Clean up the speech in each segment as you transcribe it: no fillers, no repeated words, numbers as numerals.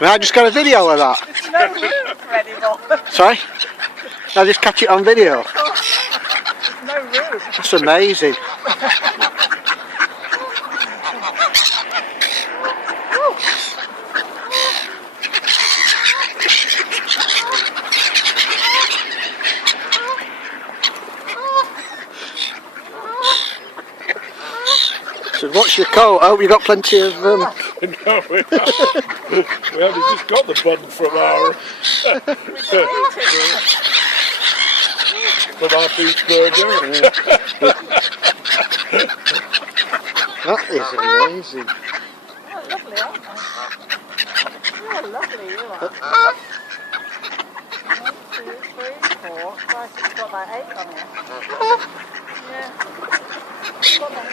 I just got a video of that. There's no room for any more. Sorry? I just catch it on video. There's no room. That's amazing. So what's your coat? I hope you got plenty of No, we only just got the bun from our beef burger. That is amazing. Oh, lovely, aren't they? You're lovely, you are. 1, 2, 3, 4. Christ, it's got like 8 on here. Yeah. It's got like...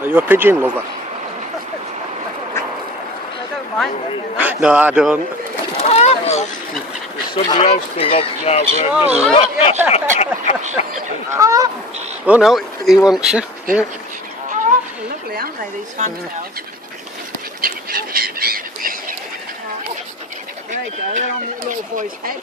Are you a pigeon lover? I don't mind them, they're nice. No, I don't. There's somebody else to love now, Brendan. Oh no, he wants you. Yeah. They're lovely, aren't they, these fantails? There you go, they're on the little boy's head.